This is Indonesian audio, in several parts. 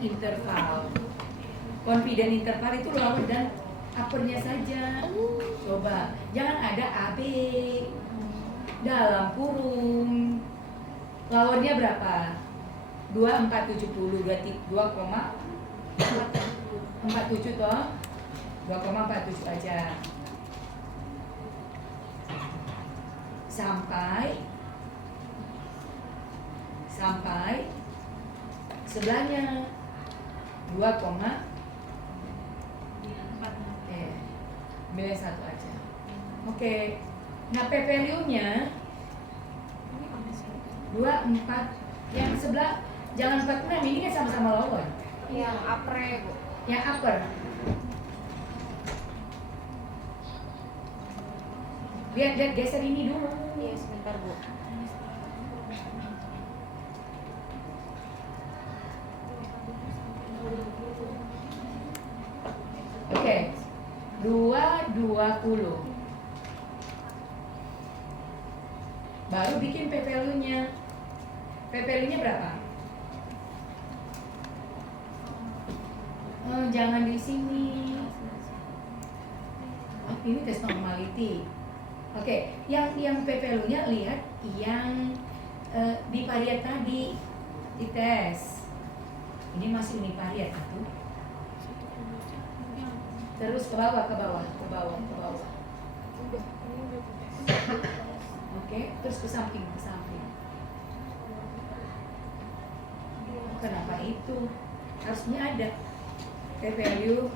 interval. Confident interval itu lower dan uppernya saja. Coba, jangan ada AB dalam kurung. Lowernya berapa? 2470 berarti 2,47 toh. 2,47 aja. Sampai sebelahnya 2,4 satu aja. Oke. Nah, P value-nya 24 yang sebelah jangan 46, ini kan sama-sama lower. Yang upper Bu. Yang upper. Lihat geser ini dulu. Iya, sebentar Bu. Oke. 220. Baru bikin P value-nya. P value-nya berapa? Jangan di sini. Oh, ini tes normality. Oke, yang P value-nya lihat yang di variat tadi dites. Ini masih univariat itu. Terus ke bawah. Oke, terus ke samping. Kenapa itu? Harusnya ada P value.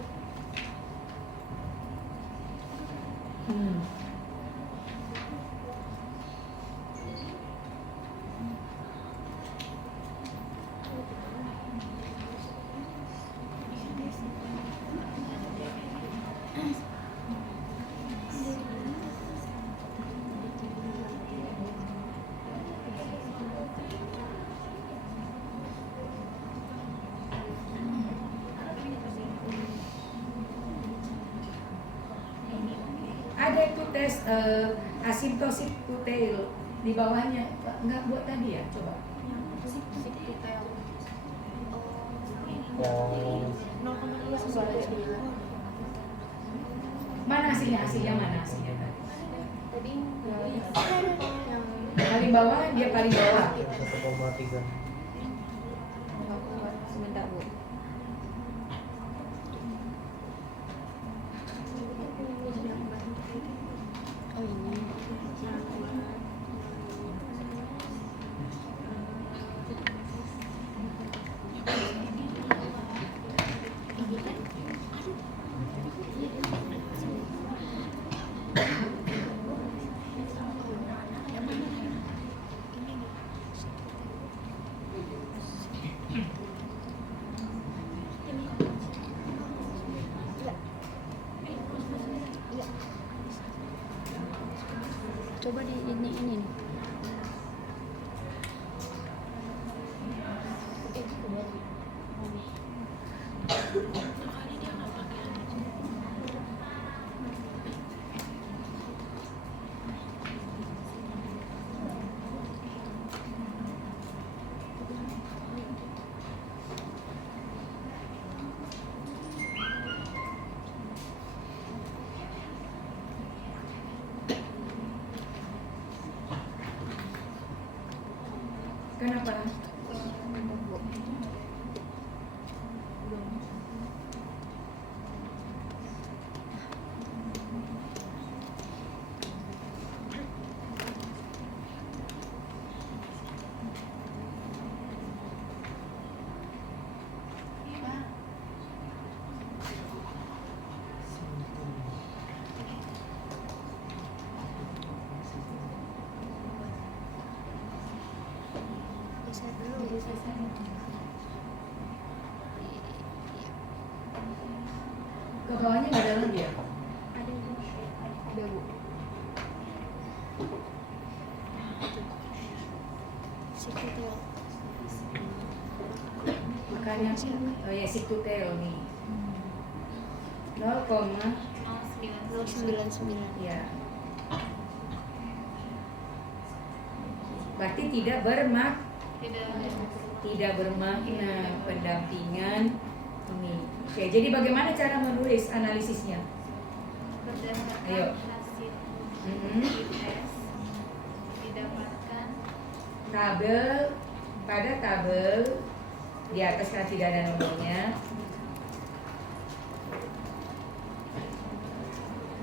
Ada itu tes asymptotic to tail di bawahnya, nggak buat tadi ya, coba. Mana hasilnya mana hasilnya tadi? Tadi yang Paling bawah, dia paling bawah. 1,3. sebentar Bu. Oh ini. Coba di ini nih. Kenapa? Ke bawahnya nggak ada lagi ya? Ada Bu. Makanya, oh ya sikuteo nih. 0,99 ya. Berarti tidak bermakna pendampingan Oke, jadi bagaimana cara menulis analisisnya? Berdasarkan Ayo. hasil Mm-mm. tes didapatkan Pada tabel di atas kan tidak ada nomornya.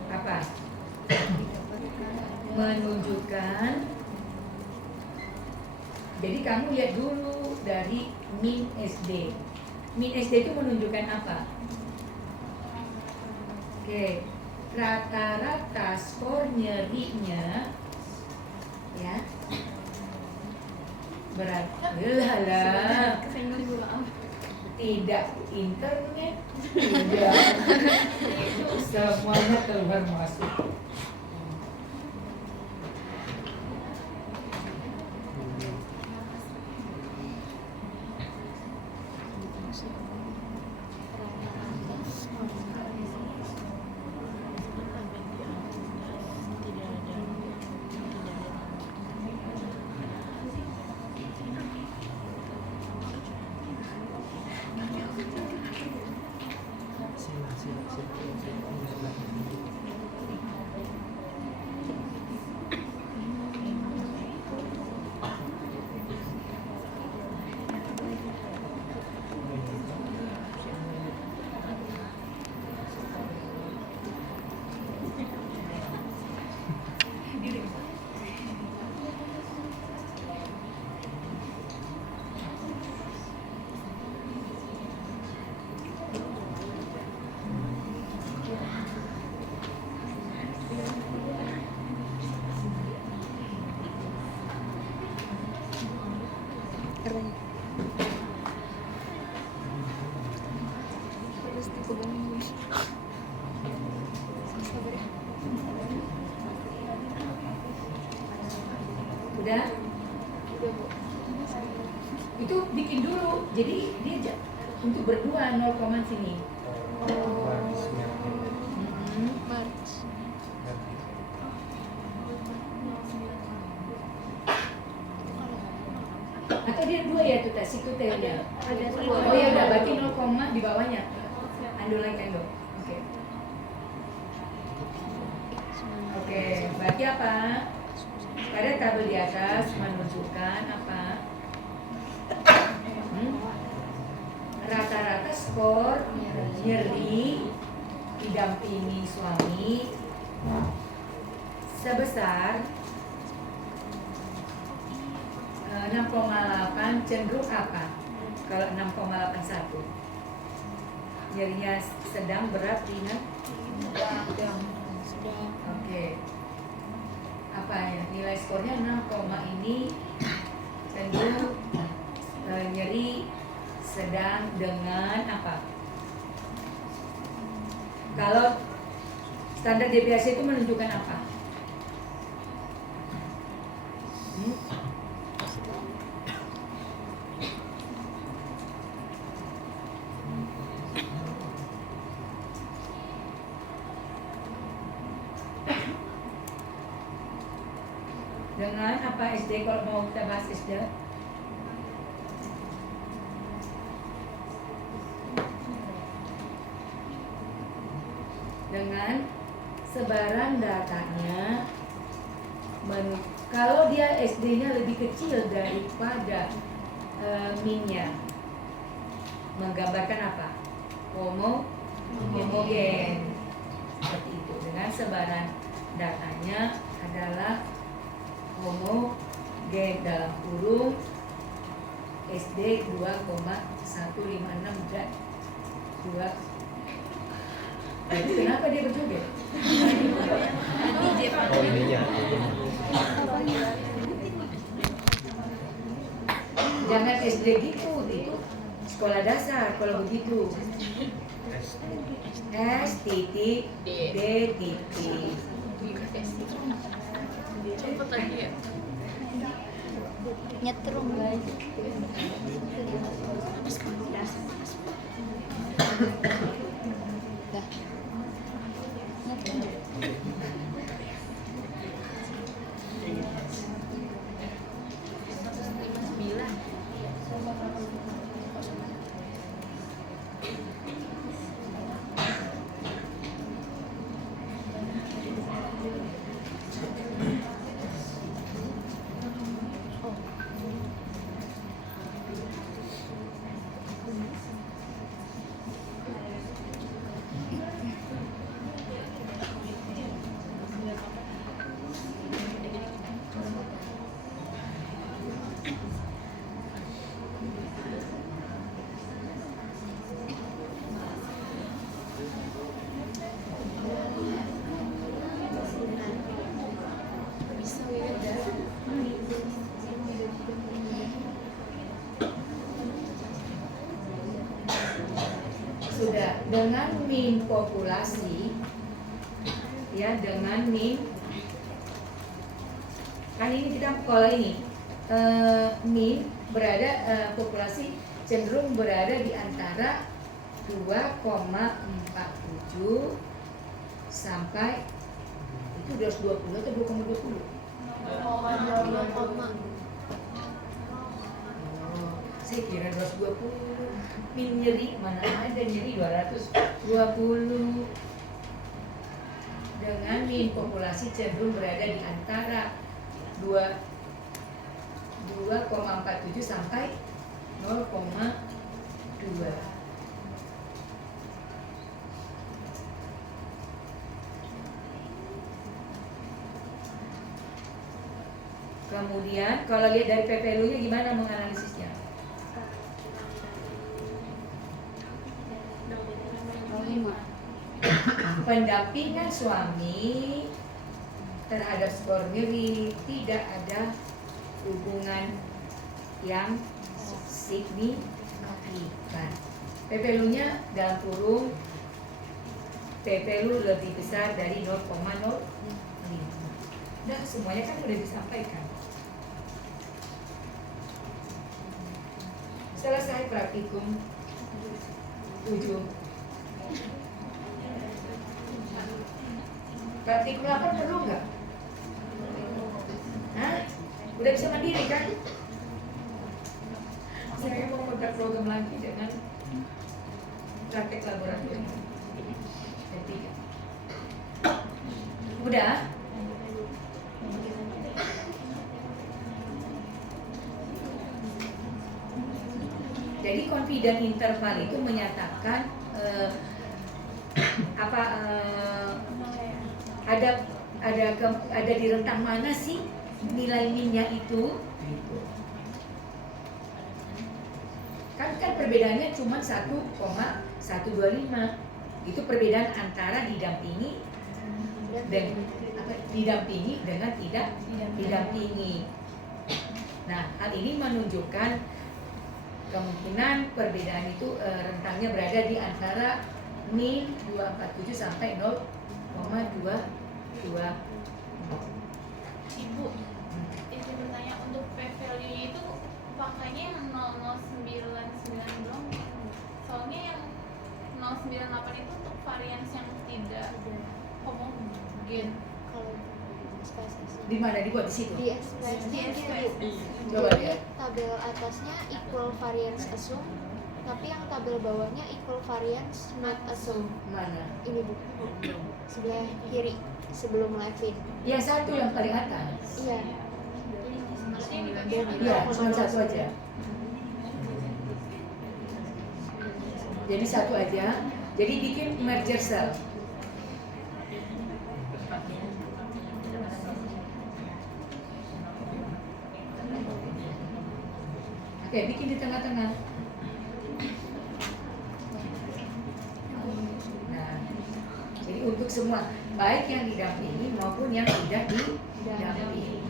Apa? Menunjukkan. Jadi kamu lihat dulu dari min SD. Min SD itu menunjukkan apa? Oke, rata-rata skor nyerinya ya berat. Lah, tidak internet, tidak itu semuanya keluar masuk. Keren. Terus dikubungin. Sabar ya. Udah? Udah, Bu. Itu bikin dulu. Jadi dia untuk berdua 0, sini. Mm-mm. March. Atau dia 2 ya tuh tes itu tehnya. Ada Oh ya udah, berarti 0, di bawahnya. Underline candle. Oke. Oke, berarti apa? Pada tabel di atas menunjukkan apa? Rata-rata skor nyeri didampingi suami sebesar 6,8 cenderung apa? Kalau 6,81 nyerinya sedang, berat, ringan? Sudah. Oke. Apa ya? Nilai skornya 6, ini cenderung nyeri sedang dengan apa? Kalau standar deviasi itu menunjukkan apa? Dengan apa SD kalau mau kita bahas SD? Dengan sebaran datanya kalau dia SD-nya lebih kecil daripada min-nya, menggambarkan apa? Homogen. Seperti itu. Dengan sebaran datanya adalah homogen dalam kurung SD 2,156 dan 2. Jadi kenapa dia berjoget? Oh ininya. Jangan SD gitu, itu sekolah dasar kalau begitu. S titik D titik. Nyetrum. Dah. Nyetrum. Sudah, dengan min populasi, ya, dengan min, kan ini kita kalau ini min berada, populasi cenderung berada di antara 2,47 sampai itu 220 atau 2,20. Oh, saya kira 220. Min nyeri, mana ada nyeri 220. Dengan min populasi cenderung berada di antara 2,47 sampai 0,2. Kemudian kalau lihat dari PPLU-nya gimana menganalisisnya? Pendampingan suami terhadap skor nyeri tidak ada hubungan yang signifikan. PPLU-nya dalam kurung PPLU lebih besar dari 0,05. Dan semuanya kan sudah disampaikan. Selesai praktikum 7. Praktikum 8 perlu nggak? Hah? Udah bisa mandiri kan? Saya mau membuat program lagi dengan praktek laboratorium. Udah? Jadi confident interval itu menyatakan ada di rentang mana sih nilai minnya itu? Kan perbedaannya cuma 1,125. Itu perbedaan antara didampingi dengan tidak didampingi. Nah, hal ini menunjukkan kemungkinan perbedaan itu rentangnya berada di antara min 247 sampai 0,220. Ibu, izin bertanya, untuk p-value itu pakainya yang 0099 dong? Soalnya yang 098 itu untuk varians yang tidak homogen. Kalau spesies Di mana dibuat di situ? di SPS-nya gini, Bu. Coba Jadi lihat. tabel atasnya equal variance assume, tapi yang tabel bawahnya equal variance not assume. Mana? Ini, Bu, sebelah kiri sebelum Levin. Yang satu yang paling atas. Iya. Maksudnya di bagian Iya, cuma satu aja. Jadi satu aja. Jadi bikin merger cell. Oke, bikin di tengah-tengah. Nah, jadi untuk semua, baik yang didampingi maupun yang tidak didampingi.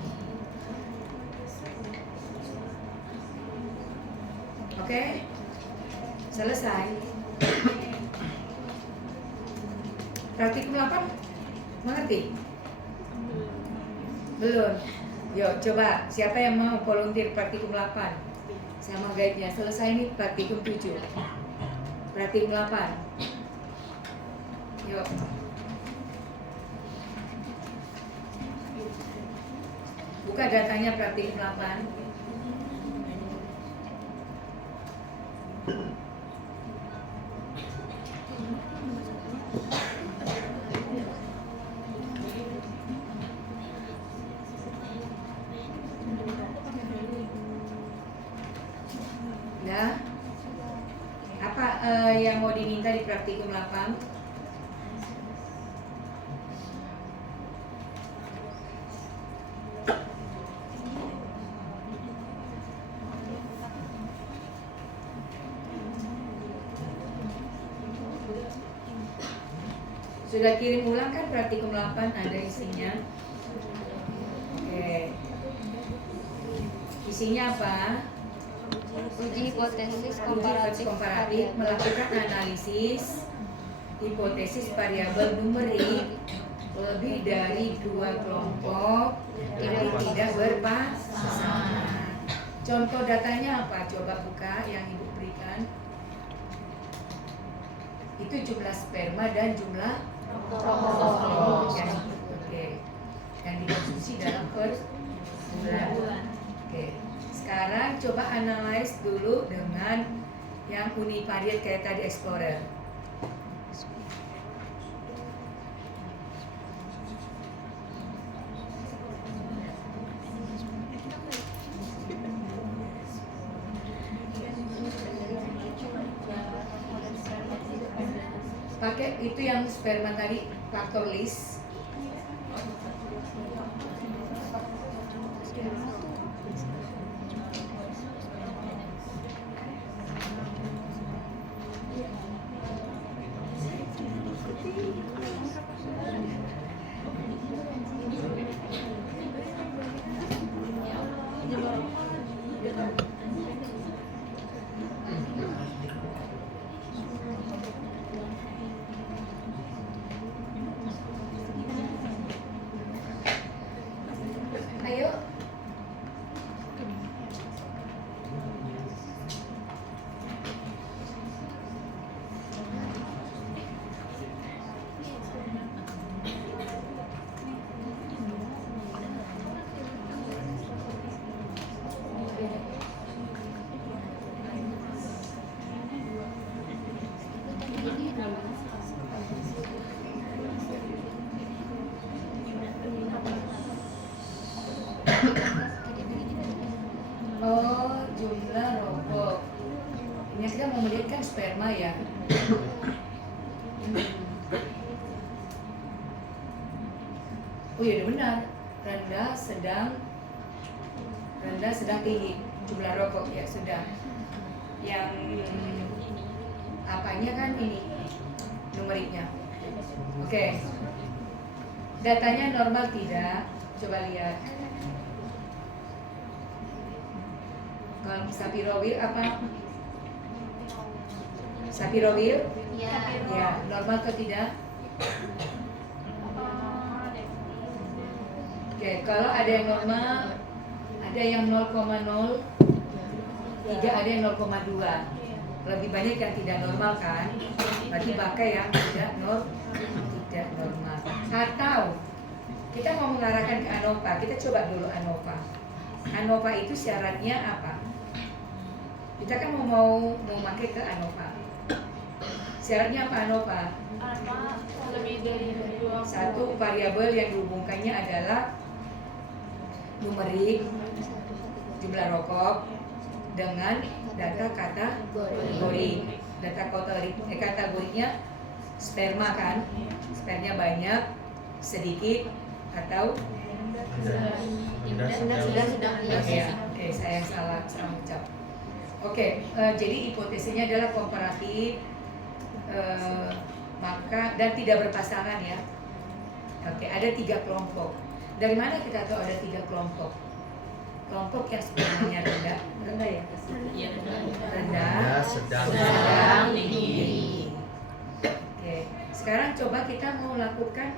Oke, selesai. Praktikum 8 mengerti? Belum? Yuk, coba siapa yang mau volunteer praktikum 8? Sama guide-nya. Selesai nih praktikum 7. Praktikum 8. Yuk. Buka datanya praktikum 8. Ya. Apa yang mau diminta di praktikum 8? Sudah kirim ulang kan praktikum 8 ada isinya. Oke. Isinya apa? Uji hipotesis Komparatif komparatif melakukan analisis hipotesis variabel numerik lebih dari 2 kelompok tapi tidak berpasangan. Contoh datanya apa? Coba buka yang Ibu berikan. Itu jumlah sperma dan jumlah Rokok. yang oke. Yang dikonsumsi dalam per bulan. Oke. Sekarang coba analyze dulu dengan yang univariate kayak tadi Explorer. Pakai itu yang sperma tadi faktor list. Ayo. Oh, jumlah rokok. Ini kita mau melihat kan sperma ya. Oh iya, benar. Rendah, sedang tinggi jumlah rokok ya sudah. Yang apanya kan ini numeriknya. Oke. Datanya normal tidak? Coba lihat. Kalau sapirowil apa? Sapirowil? Ya. Ya, normal ke tidak? Oke, kalau ada yang normal, ada yang 0,0, tidak ada yang 0,2. Lebih banyak yang tidak normal kan? Berarti pakai yang tidak normal. Atau kita mau mengarahkan ke ANOVA, kita coba dulu ANOVA. ANOVA itu syaratnya apa? Kita kan mau pakai ke ANOVA. Syaratnya apa ANOVA? Lebih dari 2 Satu, variabel yang dihubungkannya adalah numerik, jumlah rokok, dengan data kategori. Data kategorinya sperma kan? Spermanya banyak, sedikit, atau Sedang. Oke, saya salah ucap. Oke, jadi hipotesisnya adalah komparatif, maka dan tidak berpasangan ya. Oke, ada 3 kelompok. Dari mana kita tahu ada 3 kelompok? Kelompok yang spermanya rendah ya? Rendah, sedang, tinggi. Oke, sekarang coba kita mau lakukan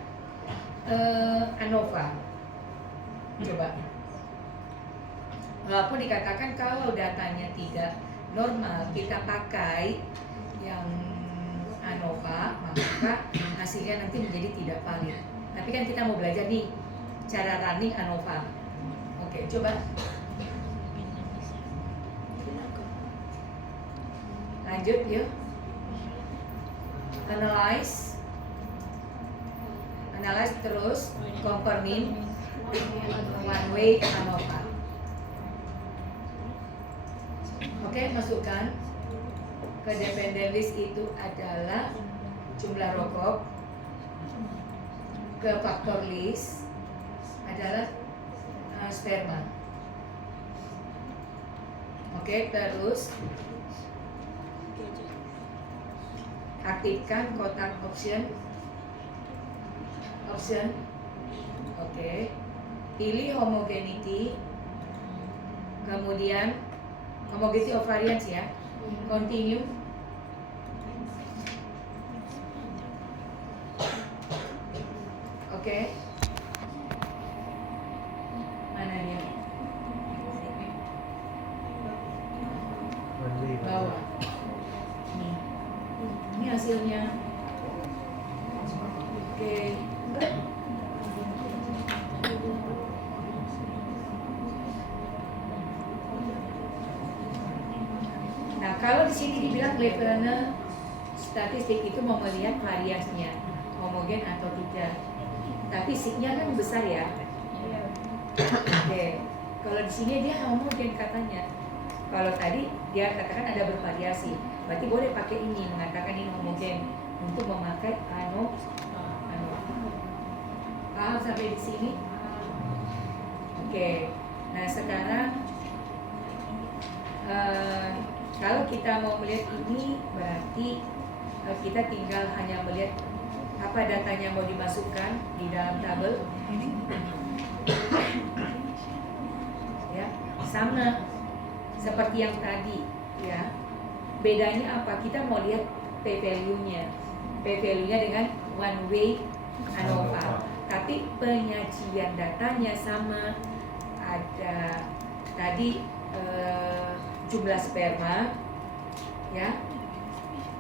ANOVA. Coba. Walaupun dikatakan kalau datanya tidak normal, kita pakai yang ANOVA, maka hasilnya nanti menjadi tidak valid. Tapi kan kita mau belajar nih cara running ANOVA. Oke, coba. Lanjut yuk. Analyze terus, confirming one way ANOVA. Oke, masukkan ke dependent list itu adalah jumlah rokok, ke faktor list adalah sperma. Oke, terus aktifkan kotak option. Oke, pilih homogeneity, kemudian Homogeneity of variance ya. Continue. Oke. Mana dia? Bawah. Ini hasilnya. Oke. Nah, kalau di sini dibilang Lefevre statistik itu mau melihat variasinya, homogen atau tidak. Tapi signya kan besar ya. Oke. Kalau di sini dia homogen katanya. Kalau tadi dia katakan ada bervariasi, berarti boleh pakai ini mengatakan ini homogen untuk memakai ano. Paham sampai di sini? Oke. Nah sekarang kalau kita mau melihat ini berarti kita tinggal hanya melihat apa datanya mau dimasukkan di dalam tabel. Ya, sama seperti yang tadi ya. Bedanya apa? Kita mau lihat p-value-nya. P-value-nya dengan one way ANOVA. Tapi penyajian datanya sama. Ada tadi jumlah sperma ya,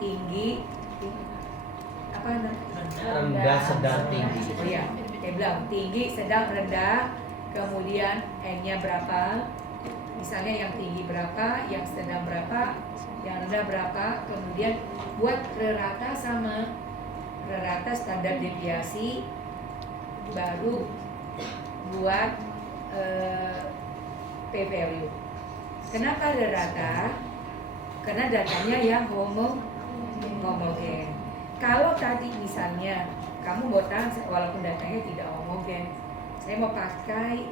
tinggi apa rendah, sedang, tinggi. Oh ya, saya bilang tinggi, sedang, rendah. Kemudian N-nya berapa? Misalnya yang tinggi berapa, yang sedang berapa, yang rendah berapa. Kemudian buat rata sama, rata standar deviasi, baru buat p-value. Kenapa rata? Karena datanya yang homogen. Kalau tadi misalnya kamu mau tahu walaupun datanya tidak homogen, saya mau pakai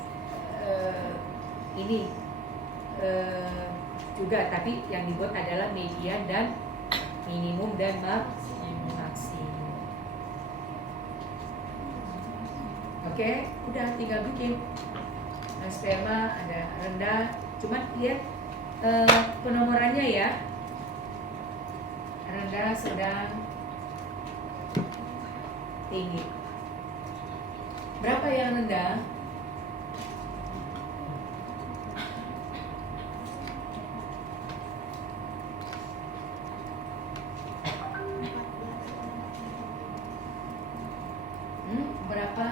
ini juga, tapi yang dibuat adalah median dan minimum dan maksimum. Oke, udah tinggal bikin. Sperma ada rendah, cuman lihat penomorannya ya, rendah, sedang, tinggi. Berapa yang rendah? Berapa?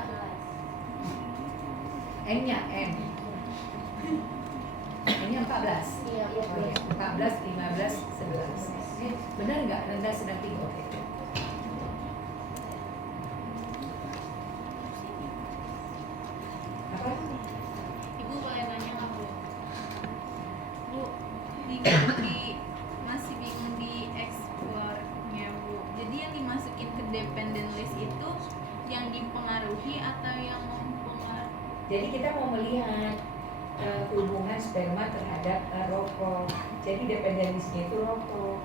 N-nya N. N-nya 14. Iya, Oh, ya. 14, 15, 11. Benar nggak rendah, sedang, tinggi? Oke. Apa? Ibu boleh nanya nggak Bu? Bu, masih bingung di explore-nya Bu. Jadi yang dimasukin ke dependent list itu yang dipengaruhi atau yang mempengaruhi? Jadi kita mau melihat hubungan sperma terhadap rokok. Jadi dependensinya itu rokok.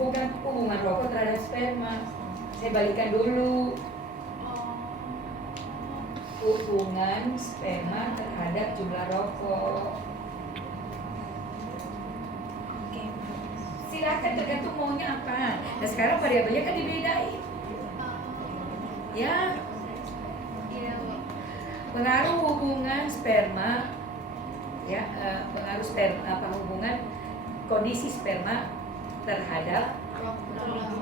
Bukan hubungan rokok terhadap sperma. Saya balikan dulu. Hubungan sperma terhadap jumlah rokok. Silakan tergantung maunya apa. Nah sekarang variabelnya kan dibedain. Ya. Iya Bu. Pengaruh hubungan sperma ya, pengaruh sperma apa hubungan kondisi sperma terhadap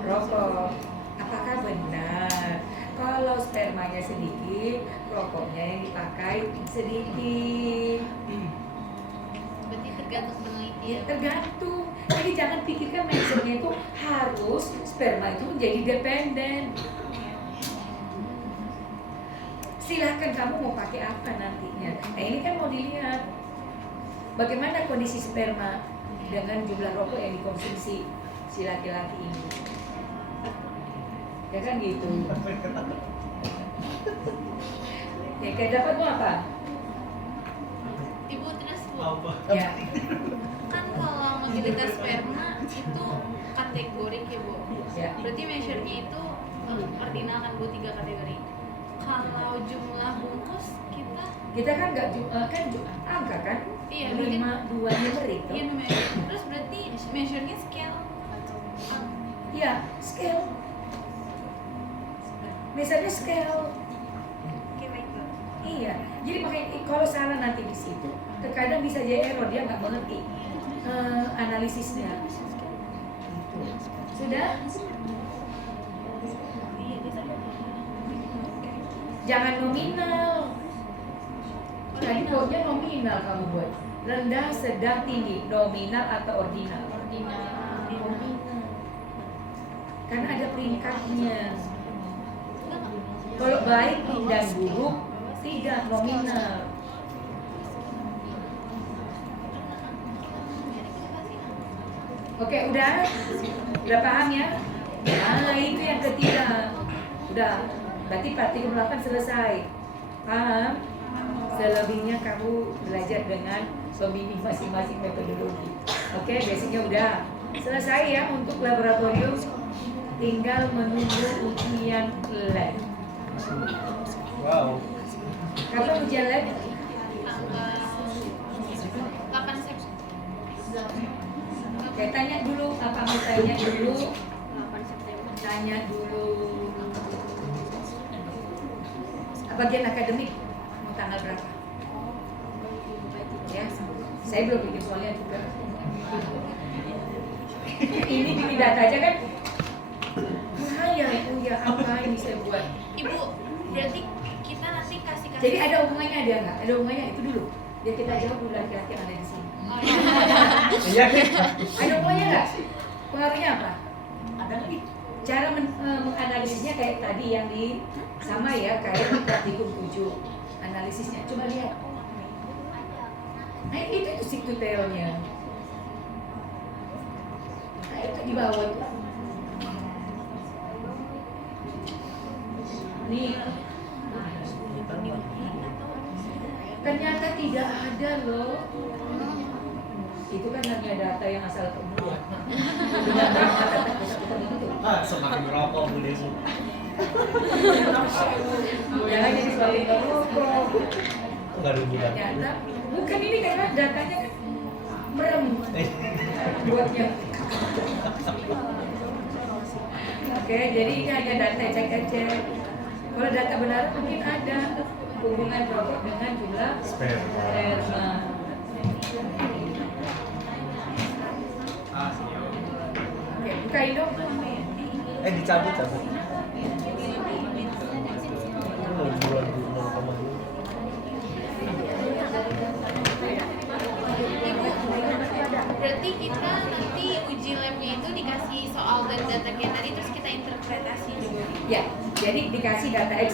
rokok. Apakah benar kalau spermanya sedikit, rokoknya yang dipakai sedikit? Berarti tergantung peneliti ya. Tergantung. Jadi jangan pikirkan measurement itu harus sperma itu menjadi dependen. Silahkan kamu mau pakai apa nantinya. Nah ini kan mau dilihat bagaimana kondisi sperma dengan jumlah rokok yang dikonsumsi si laki-laki ini. Ya kan gitu. Ya kayak dapat mau apa? Ibu terus Bu. Ya. Kan kalau mobilitas sperma itu kategorik ya Bu. Ya. Berarti measure-nya itu ordinal kan Bu, 3 kategori. Kalau jumlah bungkus kita Kita kan nggak angka kan? Iya, berarti 52 numeric iya toh? numeric. Terus berarti measure-nya scale. Iya, scale. Misalnya scale. Oke, baiklah. Iya, jadi makanya kalau salah nanti di situ, terkadang bisa jadi error, dia nggak mengerti analisisnya. Sudah? Jangan nominal. Tadi buatnya nominal kamu buat. Rendah, sedang, tinggi, nominal atau ordinal. Nominal. Karena ada peringkatnya. Kalau baik dan buruk tidak nominal. Oke, udah paham ya? Nah, itu yang ketiga. Udah, berarti praktikum 8 selesai. Paham? Selebihnya kamu belajar dengan pembimbing masing-masing metodologi. Oke, basicnya udah selesai ya untuk laboratorium. Tinggal menunggu ujian lab. Wow. Kapan ujian lab? Tanggal 8 September. Oke, tanya dulu apa mau tanya dulu? 8 September. Tanya dulu. Bagian akademik mau tanggal berapa? Ya, saya belum bikin soalnya juga. Ini bikin data aja kan? Bahaya, ya apa ini saya buat? Ibu, berarti kita nanti kasih. Jadi ada hubungannya ada nggak? Ada hubungannya itu dulu. Biar kita jawab dulu laki-laki yang ada di sini. Oh, iya. Iya. Ada hubungannya nggak? Pengaruhnya apa? Ada lagi. Cara menganalisisnya kayak tadi yang di sama ya kayak di praktikum 7 analisisnya. Coba lihat. Nah itu sih tutorialnya. Nah itu di bawah itu. Nih. Ternyata tidak ada loh. Itu kan hanya data yang asal kebuat. Semakin merokok Bu Desu. Jangan jadi soal merokok. Enggak ada hubungan. Ternyata bukan ini karena datanya kan merem buatnya. Oke, jadi ini hanya data cek. Kalau data benar mungkin ada hubungan rokok dengan jumlah sperma. Oke, bukain dong. Dicabut. Berarti kita nanti uji labnya itu dikasih soal dan data kayak tadi terus kita interpretasi juga. Ya, jadi dikasih data X